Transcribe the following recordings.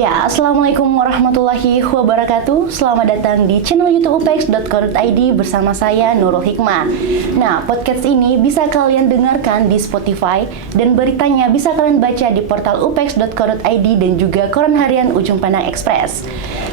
Ya, Assalamualaikum warahmatullahi wabarakatuh. Selamat datang di channel YouTube upex.co.id bersama saya Nurul Hikmah. Nah, podcast ini bisa kalian dengarkan di Spotify dan beritanya bisa kalian baca di portal upex.co.id dan juga koran harian Ujung Pandang Express.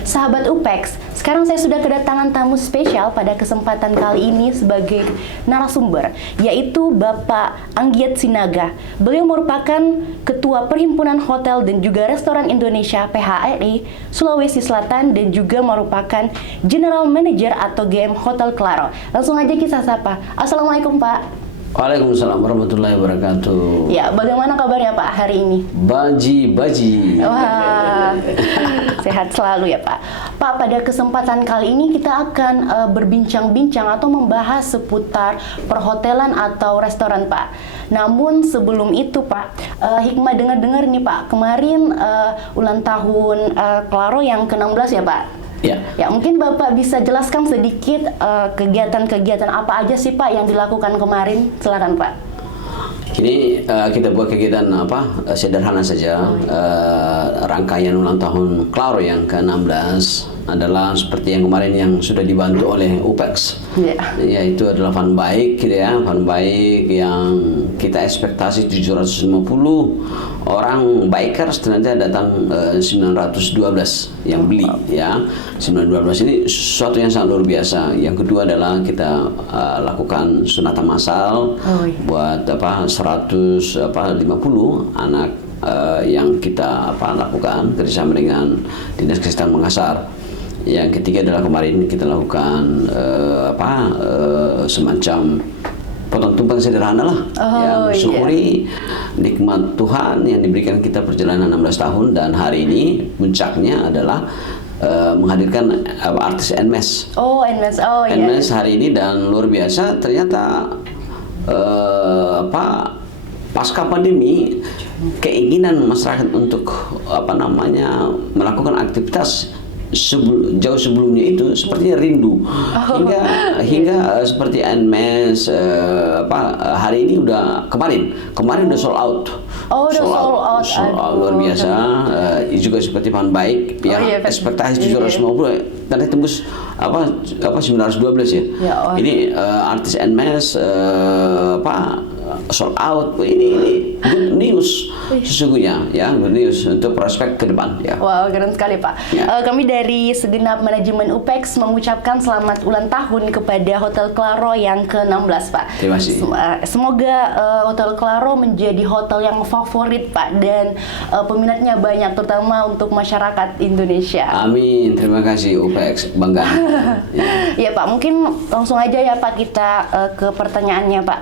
Sahabat Upex, sekarang saya sudah kedatangan tamu spesial pada kesempatan kali ini sebagai narasumber, yaitu Bapak Anggiat Sinaga. Beliau merupakan Ketua Perhimpunan Hotel dan juga Restoran Indonesia PHRI Sulawesi Selatan dan juga merupakan General Manager atau GM Hotel Claro. Langsung aja kita sapa. Assalamualaikum Pak. Waalaikumsalam warahmatullahi wabarakatuh. Ya, bagaimana kabarnya Pak hari ini? Baji. Wah, sehat selalu ya Pak. Pak, pada kesempatan kali ini kita akan berbincang-bincang atau membahas seputar perhotelan atau restoran Pak. Namun sebelum itu Pak, Hikmah dengar-dengar nih Pak, kemarin ulang tahun Claro yang ke-16 ya Pak? Ya, mungkin Bapak bisa jelaskan sedikit kegiatan-kegiatan apa aja sih Pak yang dilakukan kemarin? Silakan Pak. Ini kita buat kegiatan sederhana saja. Rangkaian ulang tahun Claro yang ke-16 adalah seperti yang kemarin yang sudah dibantu oleh Upex. Yaitu adalah fun bike gitu ya, fun bike yang kita ekspektasi 750 orang bikers, ternyata datang 912 yang beli ya. 912 ini sesuatu yang sangat luar biasa. Yang kedua adalah kita lakukan sunatan massal buat 150 anak yang kita lakukan kerjasama dengan Dinas Kesehatan Makassar. Yang ketiga adalah kemarin kita lakukan semacam potong tumpeng sederhana lah, yang mensyukuri nikmat Tuhan yang diberikan kita perjalanan 16 tahun, dan hari ini puncaknya adalah menghadirkan artis NMES. NMES hari ini, dan luar biasa ternyata pasca pandemi keinginan masyarakat untuk melakukan aktivitas jauh sebelumnya itu sepertinya rindu hingga seperti NMES hari ini kemarin udah sold out. Sold out luar biasa. Juga seperti fun bike yang ekspektasi 750 tadi tembus 912 ya. Ini artis NMES sold out. Ini good news sesungguhnya ya, good news untuk prospek ke depan ya. Wow, keren sekali Pak. Kami dari segenap manajemen Upex mengucapkan selamat ulang tahun kepada Hotel Claro yang ke-16 Pak. Terima kasih. Semoga Hotel Claro menjadi hotel yang favorit Pak, dan peminatnya banyak terutama untuk masyarakat Indonesia. Amin, terima kasih Upex, bangga. Ya Pak, mungkin langsung aja ya Pak kita ke pertanyaannya Pak.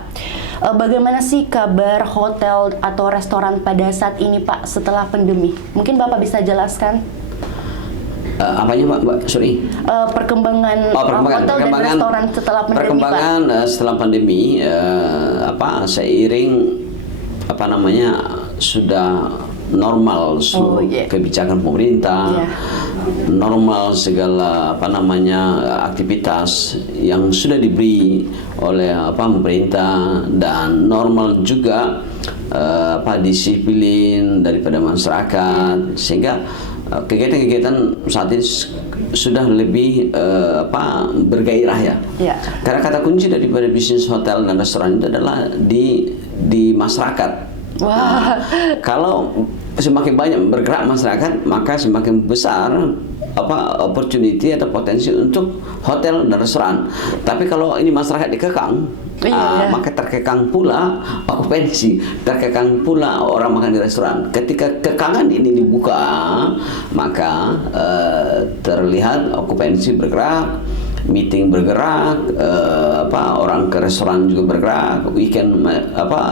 Bagaimana sih kabar hotel atau restoran pada saat ini Pak setelah pandemi? Mungkin Bapak bisa jelaskan? Apanya Mbak? Sorry. Perkembangan hotel dan restoran setelah pandemi perkembangan, Pak. Setelah pandemi, seiring sudah normal kebijakan pemerintah, normal segala aktivitas yang sudah diberi oleh pemerintah, dan normal juga disiplin daripada masyarakat, sehingga kegiatan-kegiatan saat ini sudah lebih bergairah ya. Karena kata kunci daripada bisnis hotel dan restoran itu adalah di masyarakat. Kalau semakin banyak bergerak masyarakat, maka semakin besar opportunity atau potensi untuk hotel dan restoran. Tapi kalau ini masyarakat dikekang, maka terkekang pula okupansi, terkekang pula orang makan di restoran. Ketika kekangan ini dibuka, maka terlihat okupansi bergerak, meeting bergerak, orang ke restoran juga bergerak, weekend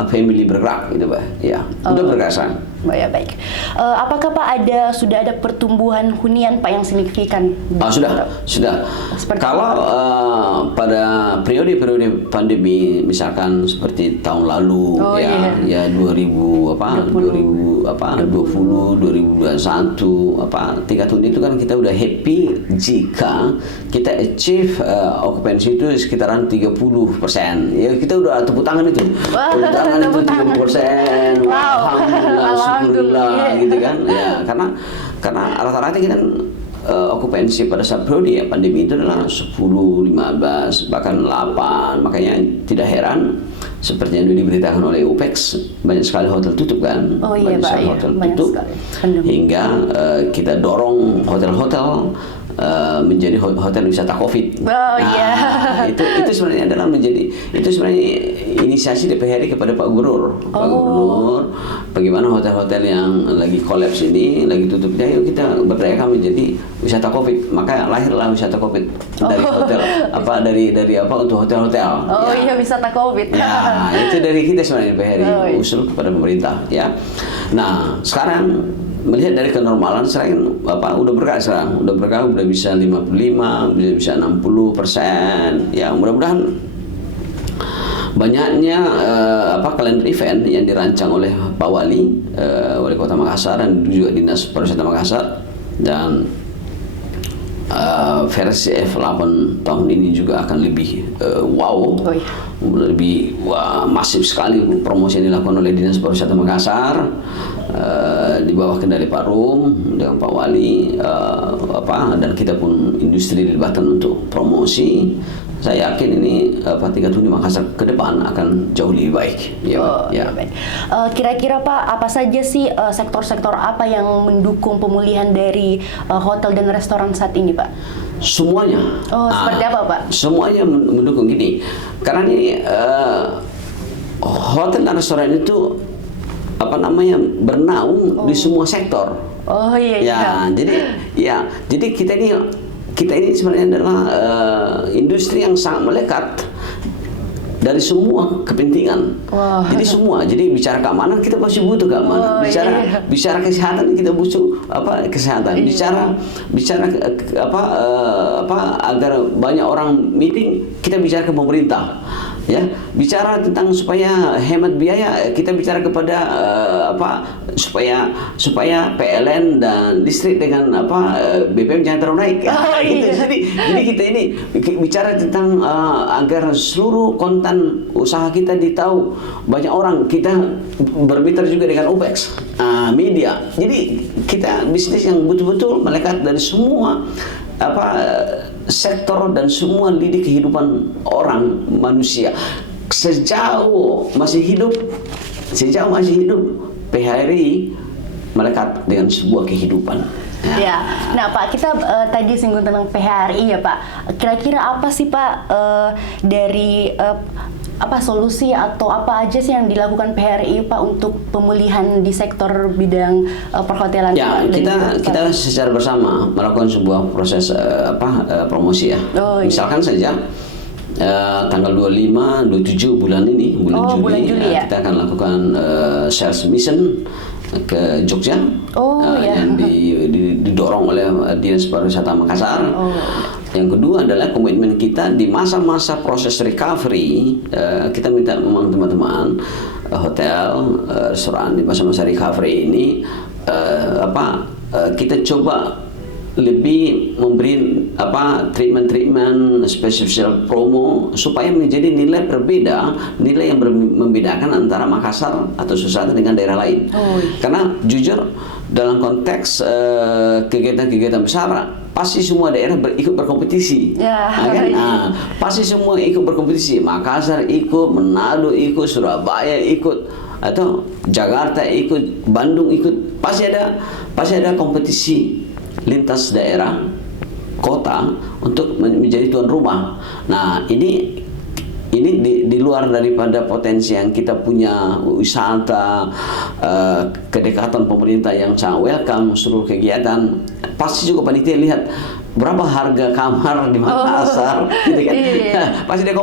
family bergerak gitu Pak. Ya, udah bergerak. Baik. Apakah Pak sudah ada pertumbuhan hunian Pak yang signifikan? Sudah. Kalau pada periode pandemi, misalkan seperti tahun lalu 2020, 2021, 3 tahun itu kan kita udah happy jika kita achieve occupancy itu sekitaran 30%. Ya kita udah tepuk tangan itu. Tepuk tangan itu 30%. Alhamdulillah. syukurlah gitu kan. Ya, karena rata-rata kita kan okupansi pada saat periode pandemi itu adalah 10, 15, bahkan 8. Makanya tidak heran seperti yang diberitakan oleh UPEX, banyak sekali hotel tutup kan. Oh iya, banyak sekali hotel tutup hingga kita dorong hotel-hotel menjadi hotel wisata COVID. Oh iya. Itu sebenarnya adalah inisiasi DPR kepada Pak Gubernur. Pak Gubernur, bagaimana hotel-hotel yang lagi kolaps ini, lagi tutup, yuk kita berdayakan menjadi wisata COVID. Maka lahirlah wisata COVID dari hotel dari untuk hotel-hotel. Iya, wisata COVID. Ya, itu dari kita sebenarnya DPR usul kepada pemerintah ya. Nah, sekarang melihat dari kenormalan sekarang udah bergerak sekarang, udah bisa 55, bisa 60%. Ya, mudah-mudahan banyaknya kalender event yang dirancang oleh Pak Wali Kota Makassar dan juga Dinas Pariwisata Makassar, dan versi F8 tahun ini juga akan lebih lebih masif sekali promosi yang dilakukan oleh Dinas Pariwisata Makassar di bawah kendali Pak Rum dengan Pak Wali, dan kita pun industri dilibatkan untuk promosi. Saya yakin ini tingkat huni Makassar ke depan akan jauh lebih baik. Kira-kira Pak, apa saja sih sektor-sektor apa yang mendukung pemulihan dari hotel dan restoran saat ini, Pak? Semuanya. Seperti apa, Pak? Semuanya mendukung gini. Karena ini hotel dan restoran itu bernaung di semua sektor. Oh iya. Jadi kita ini sebenarnya adalah industri yang sangat melekat dari semua kepentingan. Jadi semua. Jadi bicara keamanan kita pasti butuh keamanan. Bicara kesehatan kita butuh kesehatan. Bicara agar banyak orang meeting, kita bicara ke pemerintah. Ya, bicara tentang supaya hemat biaya, kita bicara kepada supaya PLN dan listrik dengan BPM jangan terlalu naik. Jadi kita ini bicara tentang agar seluruh konten usaha kita ditahu banyak orang. Kita bermitra juga dengan UPEX media. Jadi kita bisnis yang betul-betul melekat dari semua sektor dan semua lini kehidupan orang manusia. Sejauh masih hidup PHRI melekat dengan sebuah kehidupan. Ya, nah Pak, kita tadi singgung tentang PHRI ya Pak. Kira-kira apa sih Pak dari solusi atau apa aja sih yang dilakukan PHRI Pak untuk pemulihan di sektor bidang perhotelan? Ya, kita secara bersama melakukan sebuah proses promosi ya. Misalkan saja tanggal 25, 27 bulan Juli ya, kita akan lakukan sales mission ke Jogja yang didorong oleh Dinas Pariwisata Makassar. Yang kedua adalah komitmen kita di masa-masa proses recovery. Kita minta memang teman-teman hotel, restoran di masa-masa recovery ini kita coba lebih memberi treatment special promo supaya menjadi nilai berbeda, nilai yang membedakan antara Makassar atau Sulsel dengan daerah lain. Karena jujur dalam konteks kegiatan-kegiatan besar pasti semua daerah ikut berkompetisi, pasti semua ikut berkompetisi. Makassar ikut, Manado ikut, Surabaya ikut, atau Jakarta ikut, Bandung ikut. Pasti ada kompetisi lintas daerah, kota untuk menjadi tuan rumah. Nah, ini di luar daripada potensi yang kita punya wisata, kedekatan pemerintah yang sangat welcome seluruh kegiatan. Pasti juga panitia lihat berapa harga kamar di Makassar, gitu kan? Pasti di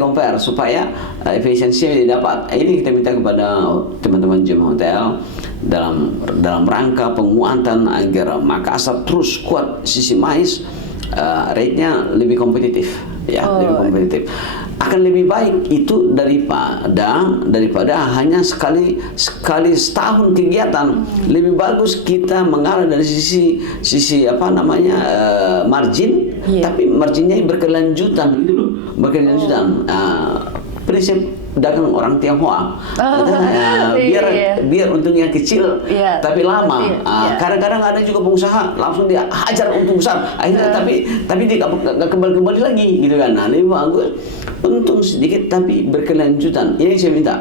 compare supaya efisiensinya didapat. Ini kita minta kepada teman-teman GEM Hotel dalam rangka penguatan agar Makassar terus kuat sisi MICE, rate-nya lebih kompetitif, lebih kompetitif. Akan lebih baik itu daripada hanya sekali setahun kegiatan. Lebih bagus kita mengarah dari sisi margin, tapi marginnya berkelanjutan gitu loh, berkelanjutan. Prinsip dagang orang Tionghoa. Biar untungnya kecil tapi lama. Kadang-kadang ada juga pengusaha langsung dia hajar untung besar. Akhirnya tapi dia nggak kembali lagi gitu kan. Nah, lebih bagus untung sedikit tapi berkelanjutan. Ini saya minta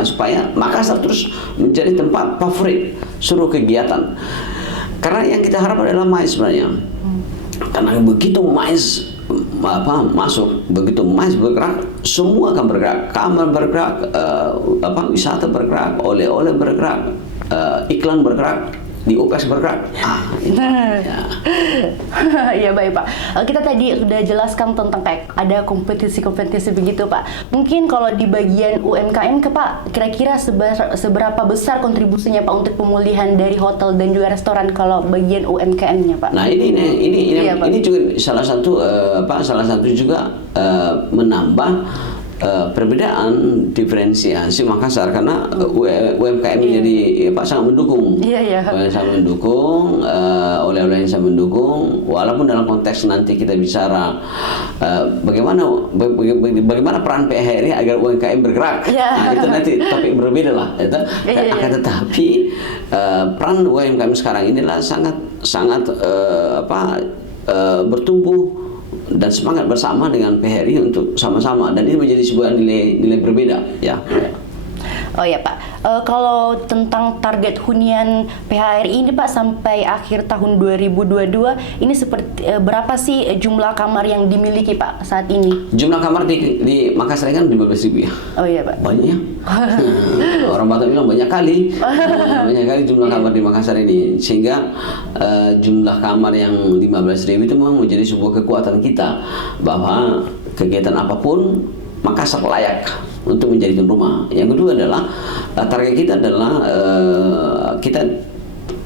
supaya Makassar terus menjadi tempat favorit seluruh kegiatan. Karena yang kita harap adalah MICE sebenarnya. Karena begitu MICE masuk, begitu MICE bergerak, semua akan bergerak. Kamar bergerak, wisata bergerak, oleh-oleh bergerak, iklan bergerak, di OPEX bergerak. Ya baik Pak. Kita tadi sudah jelaskan tentang kayak ada kompetisi-kompetisi begitu Pak. Mungkin kalau di bagian UMKM ke Pak, kira-kira seberapa besar kontribusinya Pak untuk pemulihan dari hotel dan juga restoran kalau bagian UMKM-nya Pak? Nah ini juga salah satu juga menambah perbedaan diferensiasi Makassar karena UMKM menjadi sangat mendukung. Sangat mendukung, oleh-oleh yang sangat mendukung. Walaupun dalam konteks nanti kita bicara bagaimana peran PHRI agar UMKM bergerak. Nah, itu nanti topik berbeda lah. Akan tetapi peran UMKM sekarang inilah sangat bertumbuh dan semangat bersama dengan PHRI untuk sama-sama, dan ini menjadi sebuah nilai berbeda ya. Oh ya Pak, kalau tentang target hunian PHRI ini Pak sampai akhir tahun 2022 ini seperti berapa sih jumlah kamar yang dimiliki Pak saat ini? Jumlah kamar di Makassar kan 15.000 ya. Oh iya Pak. Banyak ya. Orang Batak bilang banyak kali jumlah kamar di Makassar ini, sehingga jumlah kamar yang 15.000 itu memang menjadi sebuah kekuatan kita bahwa kegiatan apapun Makassar layak untuk menjadikan rumah. Yang kedua adalah target kita adalah kita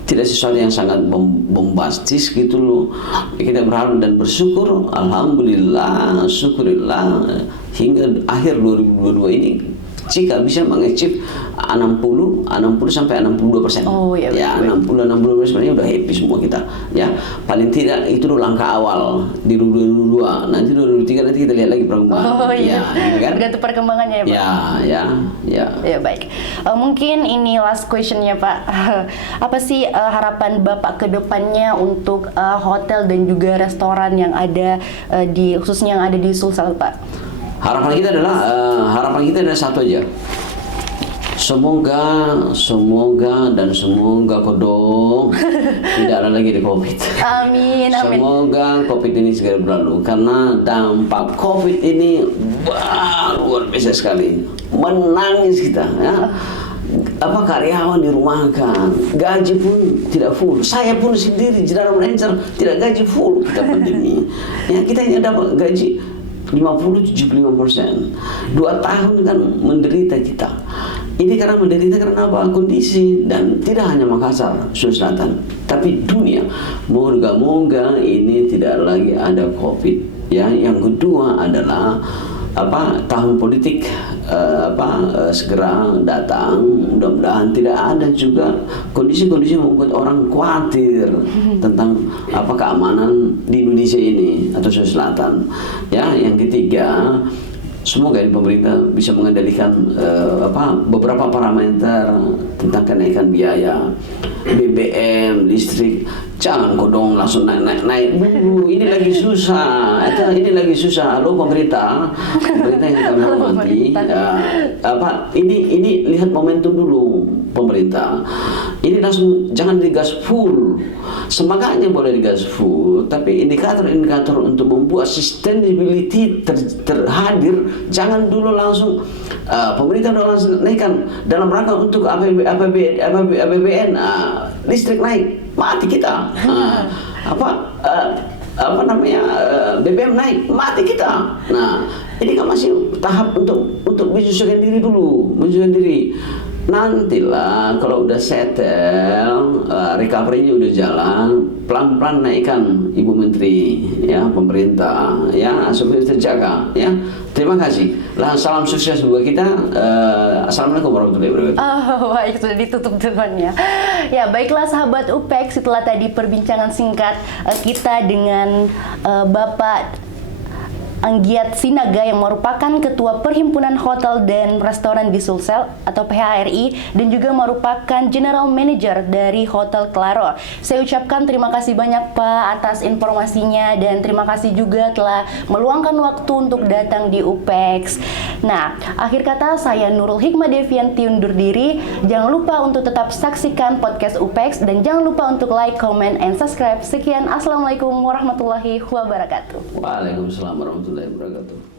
tidak sesuatu yang sangat bombastis gitu loh. Kita berharap dan bersyukur, alhamdulillah, syukurillah hingga akhir 2022 ini jika bisa mengachieve 60 sampai 62%. Oh iya. Ya 60-62% sebenarnya udah happy semua kita. Ya paling tidak itu dulu langkah awal di 2022. Nanti 2023 nanti kita lihat lagi perkembangan. Oh iya. Ya, kan? Tergantung perkembangannya ya Pak. Ya. Ya baik. Mungkin ini last questionnya Pak. Apa sih harapan Bapak ke depannya untuk hotel dan juga restoran yang ada khususnya yang ada di Sulsel Pak? Harapan kita adalah satu aja. Semoga kodong tidak ada lagi di COVID. Amin. Semoga COVID ini segera berlalu, karena dampak COVID ini luar biasa sekali. Menangis kita ya. Karyawan dirumahkan, gaji pun tidak full. Saya pun sendiri general manager tidak gaji full kita pandemi. Ya kita hanya dapat gaji 50-75%. 2 tahun kan menderita kita. Ini karena menderita karena apa? Kondisi, dan tidak hanya Makassar, Sulawesi Selatan, tapi dunia. Moga-moga ini tidak lagi ada COVID. Ya, yang kedua adalah tahun politik segera datang. Mudah-mudahan tidak ada juga kondisi-kondisi yang membuat orang khawatir tentang keamanan di Indonesia ini atau Sulawesi Selatan. Ya, yang ketiga, semoga pemerintah bisa mengendalikan beberapa parameter tentang kenaikan biaya BBM, listrik. Jangan kodong langsung naik dulu. Ini lagi susah. Halo pemerintah yang kami hormati. Ini lihat momentum dulu pemerintah. Ini langsung jangan digas full. Semangatnya boleh digas full, tapi indikator-indikator untuk membuat sustainability terhadir, jangan dulu langsung pemerintah udah langsung naikkan dalam rangka untuk APBN, listrik naik, mati kita. BBM naik, mati kita. Nah, ini kan masih tahap untuk menyesuaikan diri dulu, Nantilah kalau udah settle, recovery-nya udah jalan, pelan-pelan naikkan Ibu Menteri, ya pemerintah, ya supaya terjaga, ya. Terima kasih. Salam sukses buat kita. Assalamualaikum warahmatullahi wabarakatuh. Baik, sudah ditutup duluannya. Ya, baiklah sahabat UPEX, setelah tadi perbincangan singkat kita dengan Bapak Anggiat Sinaga yang merupakan Ketua Perhimpunan Hotel dan Restoran di Sulsel atau PHRI dan juga merupakan General Manager dari Hotel Claro. Saya ucapkan terima kasih banyak Pak atas informasinya dan terima kasih juga telah meluangkan waktu untuk datang di UPEX. Nah, akhir kata saya Nurul Hikmah Devianti undur diri. Jangan lupa untuk tetap saksikan podcast UPEX dan jangan lupa untuk like, comment, and subscribe. Sekian, Assalamualaikum warahmatullahi wabarakatuh. Waalaikumsalam warahmatullahi wabarakatuh.